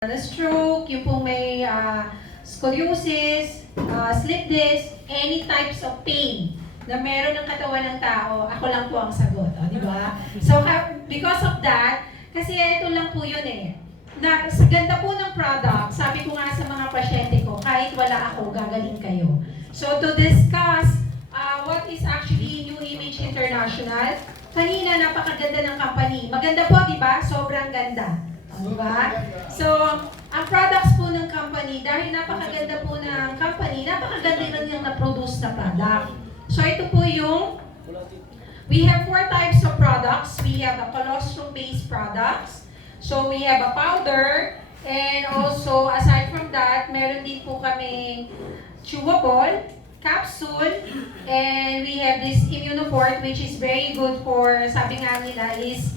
Na stroke, yung pong may scoliosis, slip disc, any types of pain na meron ng katawan ng tao, ako lang po ang sagot, di ba? So, because of that, kasi ito lang po yun na sa ganda po ng product, sabi ko nga sa mga pasyente ko, kahit wala ako, gagaling kayo. So, to discuss what is actually New Image International, kanina napakaganda ng company. Maganda po, di ba? Sobrang ganda. Diba? So, ang products po ng company, dahil napakaganda po ng company, napakaganda rin yung na-produce na product. So, ito po yung, we have 4 types of products. We have a colostrum-based products. So, we have a powder, and also, aside from that, meron din po kami chewable, capsule, and we have this Immunoport, which is very good for, sabi nga nila, is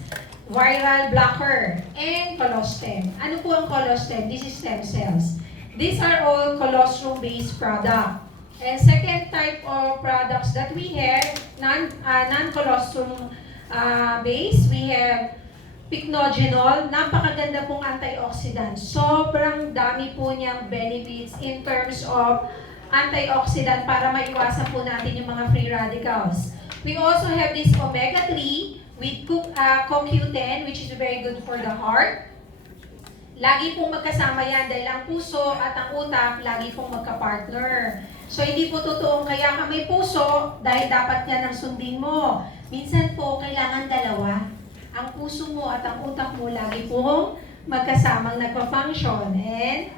viral blocker, and colostrum. Ano po ang colostrum? This is stem cells. These are all colostrum-based product. And second type of products that we have, non-colostrum based, we have pycnogenol. Napakaganda pong antioxidant. Sobrang dami po niyang benefits in terms of antioxidant para maiwasan po natin yung mga free radicals. We also have this omega-3 with CoQ10, which is very good for the heart. Lagi pong magkasama yan dahil ang puso at ang utak lagi pong magka-partner. So, hindi po totoong kaya ka may puso dahil dapat yan ang sundin mo. Minsan po, kailangan dalawa. Ang puso mo at ang utak mo lagi pong magkasamang nagpa-function. And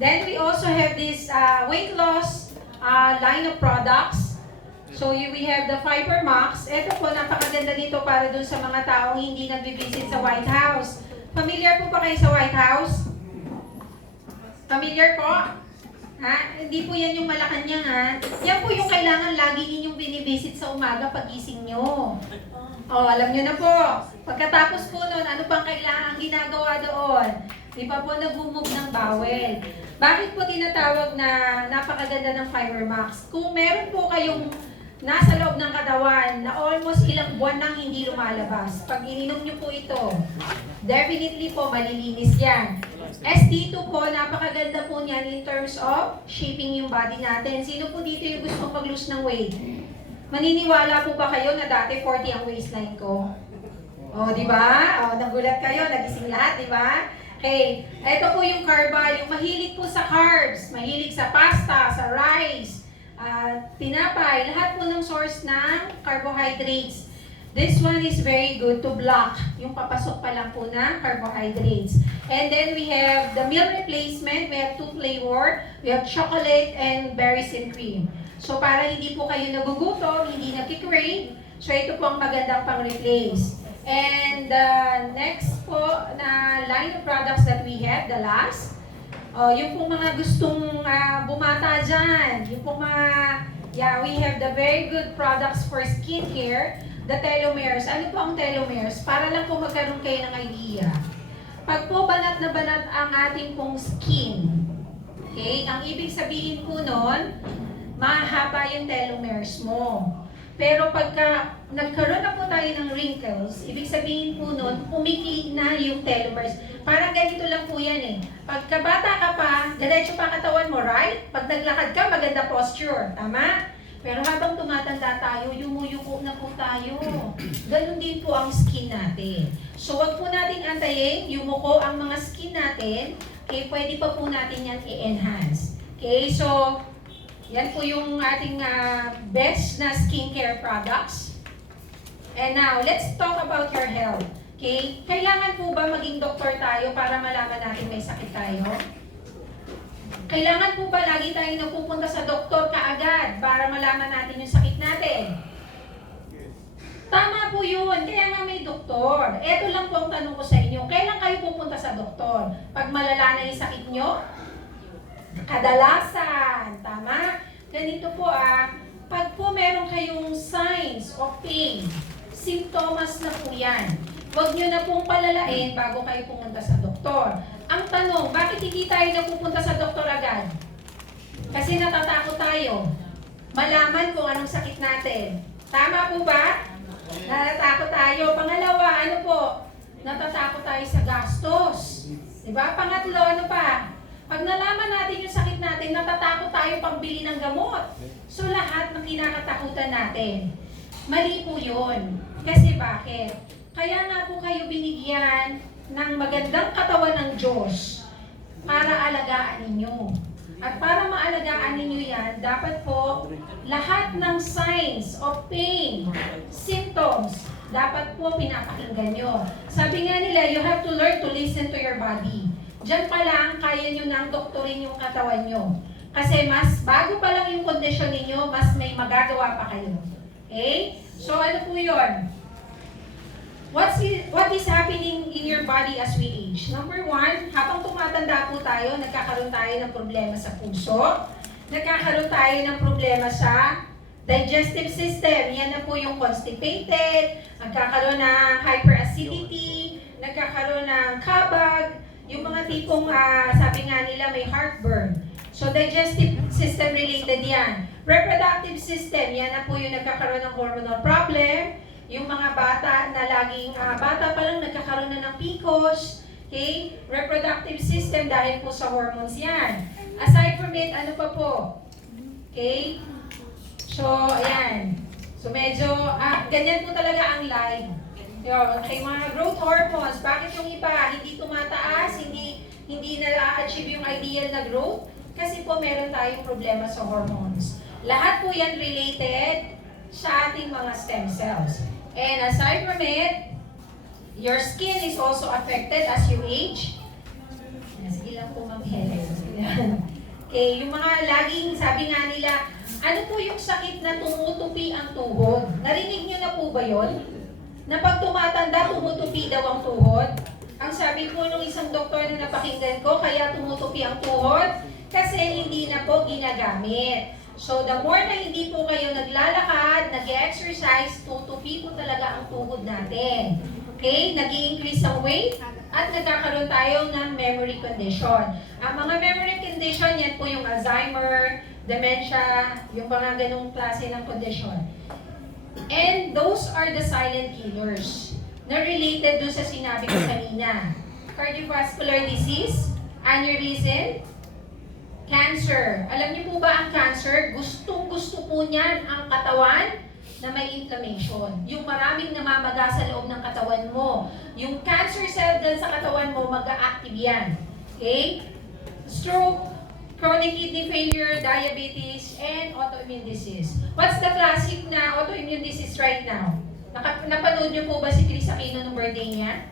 then we also have this weight loss line of products. So we have the Fiber Max. Ito po, napakaganda dito para dun sa mga taong hindi nagbibisit sa White House. Familiar po ba kayo sa White House? Familiar po? Ha? Hindi po yan yung Malacanang, ha? Yan po yung kailangan lagi ninyong binivisit sa umaga pagising nyo. Oh, alam nyo na po. Pagkatapos po nun, ano pang kailangan ginagawa doon? Di pa po nag-move ng bowel. Bakit po tinatawag na napakaganda ng Fiber Max? Kung meron po kayong nasa loob ng katawan na almost ilang buwan nang hindi lumalabas. Pag ininom nyo po ito, definitely po malilinis yan. ST2 po, napakaganda po niyan in terms of shaping yung body natin. Sino po dito yung gusto mag-lose ng weight? Maniniwala po ba kayo na dati 40 ang waistline ko? O, di ba? O, nagulat kayo, nagising lahat, di ba? Okay, ito po yung carba, yung mahilig po sa carbs, mahilig sa pasta, sa rice, tinapay, lahat po ng source ng carbohydrates. This one is very good to block yung papasok pa lang po ng carbohydrates. And then we have the meal replacement. We have 2 flavor. We have chocolate and berries and cream. So para hindi po kayo nagugutom, hindi nagkikrave, so ito po ang magandang pang-replace. And the next po na line of products that we have, the last, yung pong mga gustong bumata dyan, yung pong mga, we have the very good products for skincare, the telomeres. Ano po ang telomeres? Para lang po magkaroon kayo ng idea. Pag po banat na banat ang ating pong skin, okay, ang ibig sabihin po nun, mahaba yung telomeres mo. Pero pagka nagkaroon na po tayo ng wrinkles, ibig sabihin po nun, umikli na yung telomeres. Parang ganito lang po yan Pagka bata ka pa, diretso pa katawan mo, right? Pag naglakad ka, maganda posture. Tama? Pero habang tumatanda tayo, yumuyuko na po tayo. Ganun din po ang skin natin. So wag po natin antayin, yumuko ang mga skin natin. Okay, pwede pa po natin yan i-enhance. Okay, so yan po yung ating best na skincare products. And now, let's talk about your health. Okay? Kailangan po ba maging doktor tayo para malaman natin may sakit tayo? Kailangan po ba lagi tayong napupunta sa doktor kaagad para malaman natin yung sakit natin? Tama po yun. Kaya nga may doktor. Ito lang po ang tanong ko sa inyo. Kailan kayo pupunta sa doktor? Pag malala na yung sakit nyo? Kadalasan. Tama? Ganito po pag po meron kayong signs of pain, simptomas na po yan. Huwag nyo na pong palalain bago kayo pumunta sa doktor. Ang tanong, bakit hindi tayo napupunta sa doktor agad? Kasi natatakot tayo. Malaman kung anong sakit natin. Tama po ba? Natatakot tayo. Pangalawa, ano po? Natatakot tayo sa gastos. Diba? Pangatlo, ano pa? Pag nalaman natin yung sakit natin, natatakot tayo pambili ng gamot. So lahat ng kinakatakutan natin, mali po yun. Kasi bakit? Kaya nga po kayo binigyan ng magandang katawan ng Diyos para alagaan ninyo. At para maalagaan ninyo yan, dapat po lahat ng signs of pain, symptoms, dapat po pinapakinggan nyo. Sabi nga nila, you have to learn to listen to your body. Diyan pa lang, kaya nyo nang doktorin yung katawan nyo. Kasi mas bago pa lang yung kondisyon ninyo, mas may magagawa pa kayo. Okay? So ano po yun? What is happening in your body as we age? Number one, habang tumatanda po tayo, nagkakaroon tayo ng problema sa puso, nagkakaroon tayo ng problema sa digestive system. Yan na po yung constipated, nagkakaroon ng hyperacidity, nagkakaroon ng kabag, yung mga tipong, sabi nga nila, may heartburn. So digestive system related yan. Reproductive system, yan na po yung nagkakaroon ng hormonal problem. Yung mga bata na laging, bata pa lang nagkakaroon na ng PCOS, okay? Reproductive system dahil po sa hormones yan. Aside from it, ano pa po? Okay? So, ayan. So, medyo, ganyan po talaga ang life. Okay, mga growth hormones, bakit yung iba hindi tumataas, hindi na-achieve yung ideal na growth? Kasi po meron tayong problema sa hormones. Lahat po yan related sa ating mga stem cells. And aside from it, your skin is also affected as you age. Sige lang po, Ma'am Helen. Okay, yung mga laging, sabi nga nila, ano po yung sakit na tumutupi ang tuhod? Narinig nyo na po ba yun? Na pag tumatanda, tumutupi daw ang tuhod? Ang sabi po nung isang doktor na napakinggan ko, kaya tumutupi ang tuhod? Kasi hindi na po ginagamit. So, the more na hindi po kayo naglalakad, nag-exercise, tutupi po talaga ang tuhod natin. Okay? Nag-i-increase ang weight at nagkakaroon tayo ng memory condition. Ang mga memory condition, yan po yung Alzheimer, dementia, yung mga ganung klase ng condition. And those are the silent killers na related doon sa sinabi ko kanina. Cardiovascular disease, aneurysm, cancer. Alam niyo po ba ang cancer? Gustong-gusto po niyan ang katawan na may inflammation. Yung maraming namamaga sa loob ng katawan mo. Yung cancer cell din sa katawan mo, mag-a-active yan. Okay? Stroke, chronic kidney failure, diabetes, and autoimmune disease. What's the classic na autoimmune disease right now? Napanood niyo po ba si Chris Aquino nung birthday niya?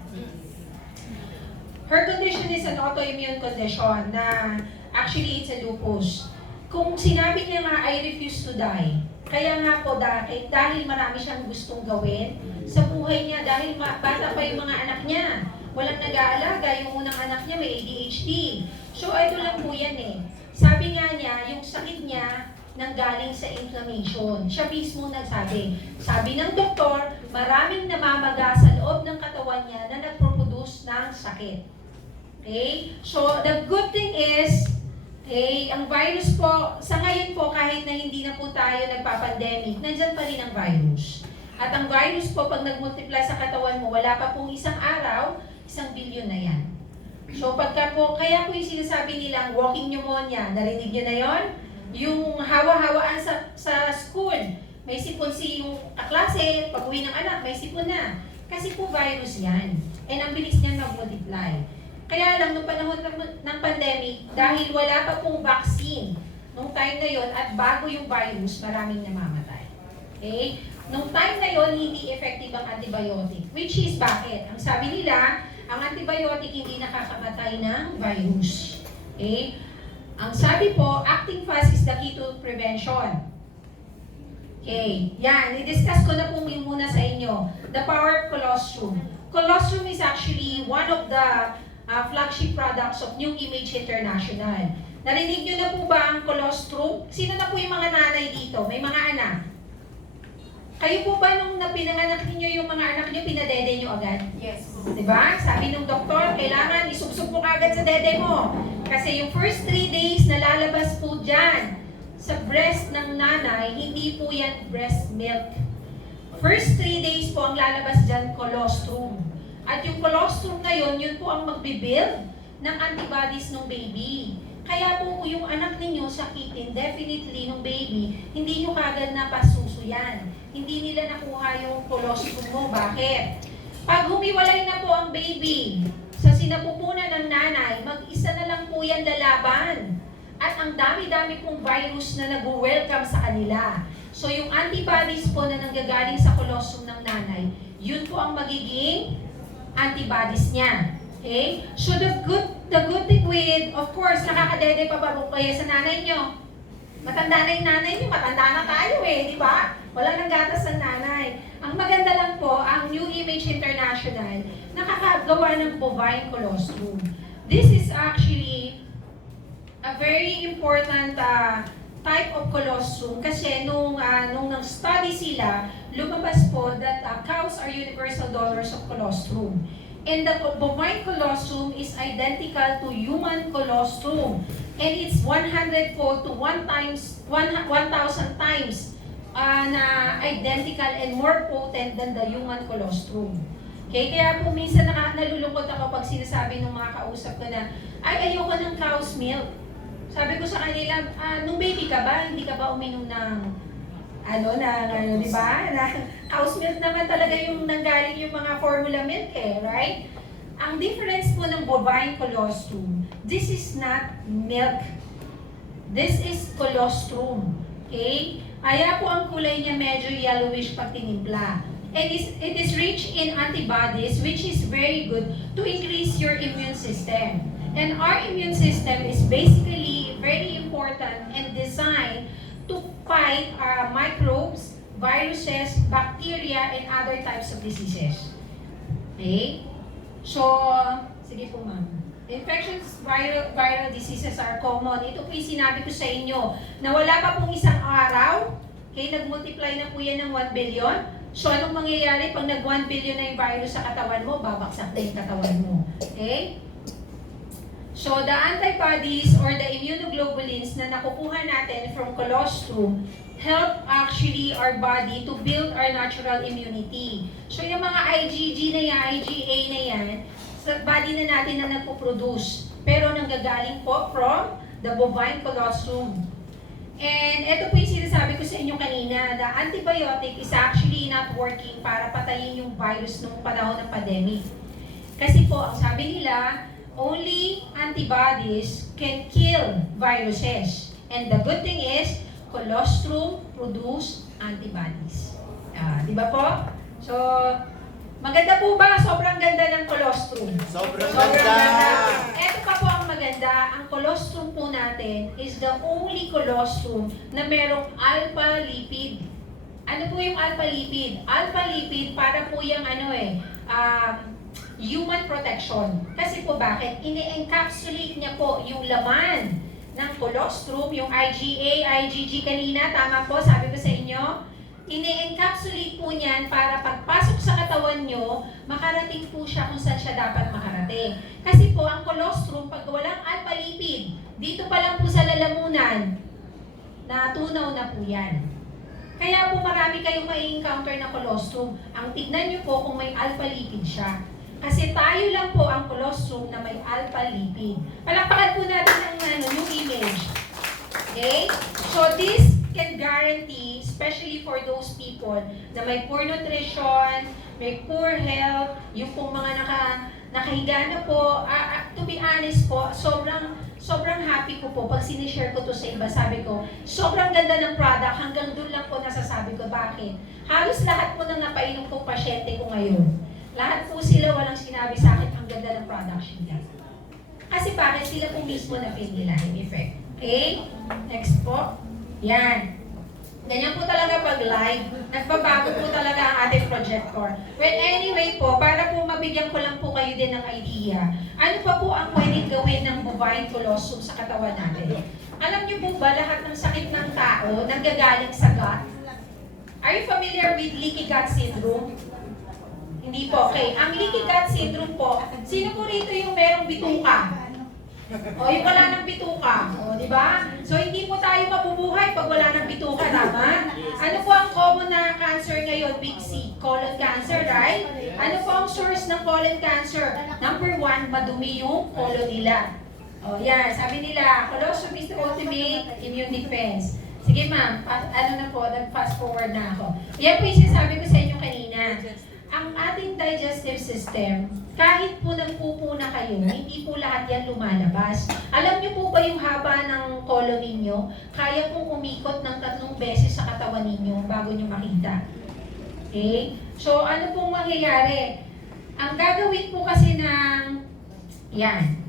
Her condition is an autoimmune condition na actually it's a lupus. Kung sinabi niya nga, I refuse to die. Kaya nga po dahil marami siyang gustong gawin sa buhay niya, dahil bata pa yung mga anak niya. Walang nag-aalaga, yung unang anak niya may ADHD. So ito lang po yan eh. Sabi nga niya, yung sakit niya nanggaling sa inflammation. Siya mismo nagsabi. Sabi ng doktor, maraming namamaga sa loob ng katawan niya na nagproduce ng sakit. Okay? So the good thing is, okay, ang virus po, sa ngayon po, kahit na hindi na po tayo nagpa-pandemic, nandyan pa rin ang virus. At ang virus po, pag nag-multiply sa katawan mo, wala pa pong isang araw, 1 billion na yan. So pagka po, kaya po yung sinasabi nilang walking pneumonia, narinig nyo na yon? Yung hawa-hawaan sa school, may sipon yung kaklase, pag uwi ng anak, may sipon na. Kasi po virus yan. And ang bilis niyan mag-multiply. Kaya lang, nung panahon ng pandemic, dahil wala pa pong vaccine nung time na yon at bago yung virus, maraming namamatay. Okay? Nung time na yon, hindi effective ang antibiotic. Which is bakit? Ang sabi nila, ang antibiotic hindi nakakamatay ng virus. Okay? Ang sabi po, acting fast is the key to prevention. Okay. Yan, i-discuss ko na po muna sa inyo. The power of colostrum. Colostrum is actually one of the flagship products of New Image International. Narinig nyo na po ba ang colostrum? Sino na po yung mga nanay dito? May mga anak? Kayo po ba nung pinanganak niyo yung mga anak niyo, pinadede nyo agad? Yes. Diba? Sabi ng doktor, kailangan isubsub mo agad sa dede mo. Kasi yung first 3 days na lalabas po dyan sa breast ng nanay, hindi po yan breast milk. First 3 days po ang lalabas dyan, colostrum. At yung colostrum na yun po ang magbibuild ng antibodies ng baby. Kaya po yung anak ninyo sakitin, definitely nung baby, hindi nyo kagad napasuso yan. Hindi nila nakuha yung colostrum mo. Bakit? Pag humiwalay na po ang baby sa sinapupunan ng nanay, mag-isa na lang po yan lalaban. At ang dami-dami pong virus na nag-welcome sa kanila. So yung antibodies po na nanggagaling sa colostrum ng nanay, yun po ang magiging antibodies niya. Okay? So the good thing with, of course, nakakadede pa ba po kayo sa nanay nyo? Matanda na yung nanay nyo, matanda na tayo di ba? Wala nang gatas ang nanay. Ang maganda lang po, ang New Image International, nakakagawa ng bovine colostrum. This is actually a very important type of colostrum kasi nung nag-study sila, lumabas po that cows are universal donors of colostrum. And the bovine colostrum is identical to human colostrum. And it's 100-fold to 1,000 times na identical and more potent than the human colostrum. Okay, kaya po minsan nalulungkot ako pag sinasabi ng mga kausap ko na, ay ayoko ng cow's milk. Sabi ko sa kanila, nung baby ka ba, hindi ka ba uminom ng di ba? Na cow's milk naman talaga yung nanggaling yung mga formula milk right? Ang difference po ng bovine colostrum, this is not milk. This is colostrum. Okay? Kaya po ang kulay niya medyo yellowish pag tinimpla. And it is rich in antibodies which is very good to increase your immune system. And our immune system is basically very important and designed to fight microbes, viruses, bacteria, and other types of diseases. Okay? So, sige po ma'am. Infections, viral diseases are common. Ito po yung sinabi ko sa inyo na wala pa pong isang araw, okay, nag-multiply na po yan ng 1 billion. So, anong mangyayari pag nag-1 billion na yung virus sa katawan mo, babaksak na yung katawan mo. Okay? So, the antibodies or the immunoglobulins na nakukuha natin from colostrum help actually our body to build our natural immunity. So, yung mga IgG na yan, IgA na yan, sa body na natin na nagpo-produce. Pero nanggagaling po from the bovine colostrum. And ito po yung sinasabi ko sa inyo kanina, the antibiotic is actually not working para patayin yung virus nung panahon ng pandemic. Kasi po, ang sabi nila, only antibodies can kill viruses. And the good thing is, colostrum produce antibodies. Di ba po? So, maganda po ba? Sobrang ganda ng colostrum. Sobrang ganda. Ito pa po ang maganda. Ang colostrum po natin is the only colostrum na merong alpha lipid. Ano po yung alpha lipid? Alpha lipid para po yung human protection. Kasi po bakit? Ini-encapsulate niya po yung laman ng colostrum, yung IgA, IgG kanina, tama po, sabi ko sa inyo, ini-encapsulate po niyan para pagpasok sa katawan nyo, makarating po siya kung saan siya dapat makarating. Kasi po, ang colostrum, pag walang alpha lipid, dito pa lang po sa lalamunan, natunaw na po yan. Kaya po marami kayong mai-encounter na colostrum. Ang tignan nyo po kung may alpha lipid siya. Kasi tayo lang po ang colostrum na may alpha lipid. Palakpakan po natin ang new image. Okay? So this can guarantee, especially for those people na may poor nutrition, may poor health, yung pong mga nakahiga na po, to be honest po, sobrang happy ko po pag sinishare ko to sa iba. Sabi ko, sobrang ganda ng product, hanggang doon lang po nasasabi ko. Bakit? Halos lahat po ng napainom kong pasyente ko ngayon. Lahat po sila walang sinabi sa akin ang ganda ng production nila. Kasi bakit sila po mismo na feel nila yung effect. Okay? Next po. Yan. Ganyan po talaga pag live. Nagbabago po talaga ang ating projector. Well, anyway po, para po mabigyan ko lang po kayo din ng idea, ano pa po ang pwedeng gawin ng bovine colostrum sa katawan natin? Alam niyo po ba lahat ng sakit ng tao nanggagaling sa gut? Are you familiar with leaky gut syndrome? Hindi po. Okay. Ang leaky gut syndrome po, sino po rito yung merong bituka? O, yung wala ng bituka. O, di ba? So, hindi po tayo mabubuhay pag wala ng bituka, tama? Ano po ang common na cancer ngayon? Big C, colon cancer, right? Ano po ang source ng colon cancer? Number 1, madumi yung colon nila. O, yan. Sabi nila, colostrum is the ultimate immune defense. Sige ma'am, ano na po, nag-fast forward na ako. Yan po yung sinasabi ko sa inyo kanina. Ang ating digestive system, kahit po nagpupo na kayo, hindi po lahat yan lumalabas. Alam niyo po ba yung haba ng colon ninyo? Kaya pong umikot ng 3 beses sa katawan ninyo bago niyo makita. Okay? So, ano pong mangyayari? Ang gagawin po kasi ng, yan.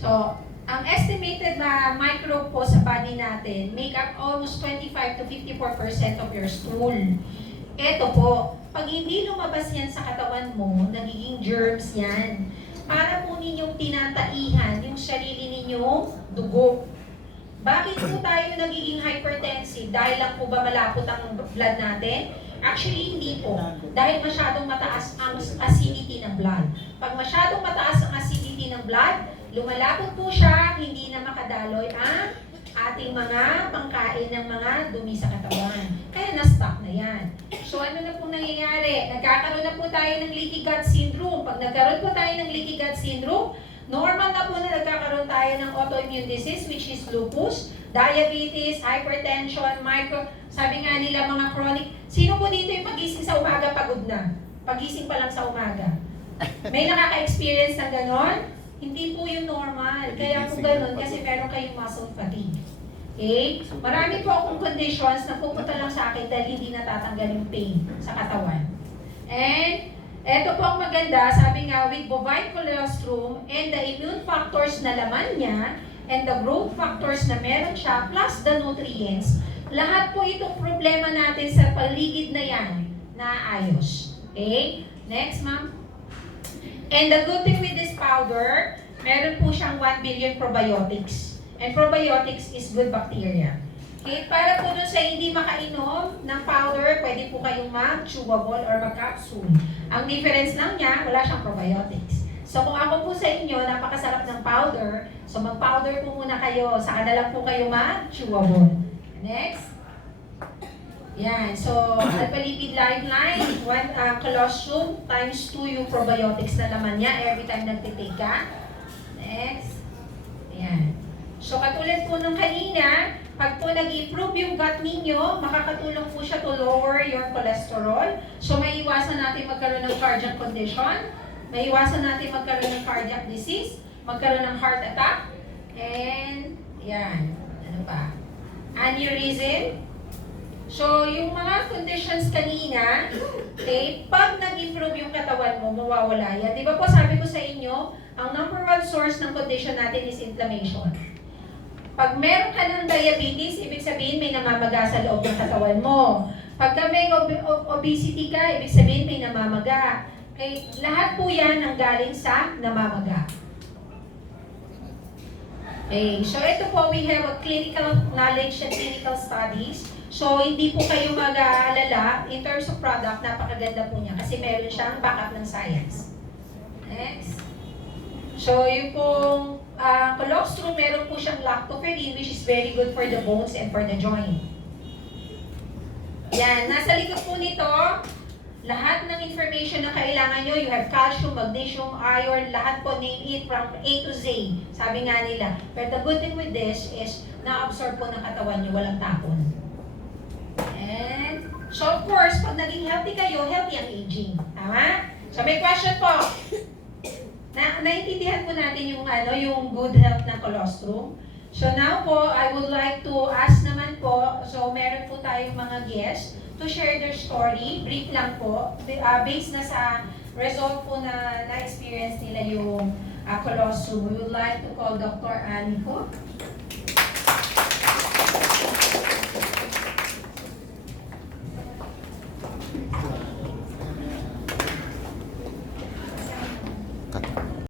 So, ang estimated na microbe po sa body natin make up almost 25 to 54% of your stool. Ito po, pag hindi lumabas yan sa katawan mo, nagiging germs yan. Para po ninyong tinataihan yung sarili ninyong dugo. Bakit po tayo nagiging hypertensive? Dahil lang po ba malapot ang blood natin? Actually, hindi po. Dahil masyadong mataas ang acidity ng blood. Pag masyadong mataas ang acidity ng blood, lumalapot po siya, hindi na makadaloy ang ating mga pangkain ng mga dumi sa katawan. Kaya na-stuck na yan. So ano na pong nangyayari? Nagkakaroon na po tayo ng leaky gut syndrome. Pag nagkaroon po tayo ng leaky gut syndrome, normal na po na nagkakaroon tayo ng autoimmune disease which is lupus, diabetes, hypertension, sabi nga nila mga chronic. Sino po dito yung pagising sa umaga pagod na? Pagising pa lang sa umaga. May nakaka-experience ng ganon? Hindi po yung normal. Kaya po ganun kasi meron kayong muscle fatigue. Okay? Marami po akong conditions na pupunta lang sa akin dahil hindi natatanggal yung pain sa katawan. And, eto po ang maganda, sabi nga, with bovine colostrum and the immune factors na laman niya and the growth factors na meron siya plus the nutrients, lahat po itong problema natin sa paligid na yan na ayos. Okay? Next, ma'am. And the good thing with this powder, meron po siyang 1 billion probiotics. And probiotics is good bacteria. Okay, para po dun sa hindi makainom ng powder, pwede po kayong mag-chewable or mag-capsule. Ang difference lang niya, wala siyang probiotics. So kung ako po sa inyo, napakasarap ng powder, so mag-powder po muna kayo, saka na lang po kayo mag-chewable. Next. Yan, so Alpha-Lipid Lifeline, colostrum times 2 yung probiotics na laman niya every time nagtitake ka. Next. Yan. So katulad po ng kanina, pag po nag-improve yung gut ninyo, makakatulong po siya to lower your cholesterol. So may iwasan natin magkaroon ng cardiac condition, may iwasan natin magkaroon ng cardiac disease, magkaroon ng heart attack, and yan, ano pa? Aneurysm. So, yung mga conditions kanina, okay, pag nag-improve yung katawan mo, mawawala yan. Di ba po sabi ko sa inyo, ang number 1 source ng condition natin is inflammation. Pag meron ka ng diabetes, ibig sabihin may namamaga sa loob ng katawan mo. Pagka may obesity ka, ibig sabihin may namamaga. Okay, lahat po yan ang galing sa namamaga. Okay, so ito po, we have a clinical knowledge and clinical studies. So, hindi po kayo mag-aalala. In terms of product, napakaganda po niya kasi meron siyang backup ng science. Next. So, yung pong colostrum, meron po siyang lactoferrin which is very good for the bones and for the joint. Yan. Nasa likod po nito, lahat ng information na kailangan nyo, you have calcium, magnesium, iron, lahat po, name it from A to Z. Sabi nga nila. But the good thing with this is, na-absorb po ng katawan nyo, walang tapon. And, so of course, pag naging healthy kayo, healthy ang aging. Tama? So may question po. Naintindihan po natin yung, yung good health ng colostrum. So now po, I would like to ask naman po, so meron po tayong mga guests to share their story. Brief lang po, based na sa result po na na-experience nila yung colostrum. We would like to call Dr. Annie po.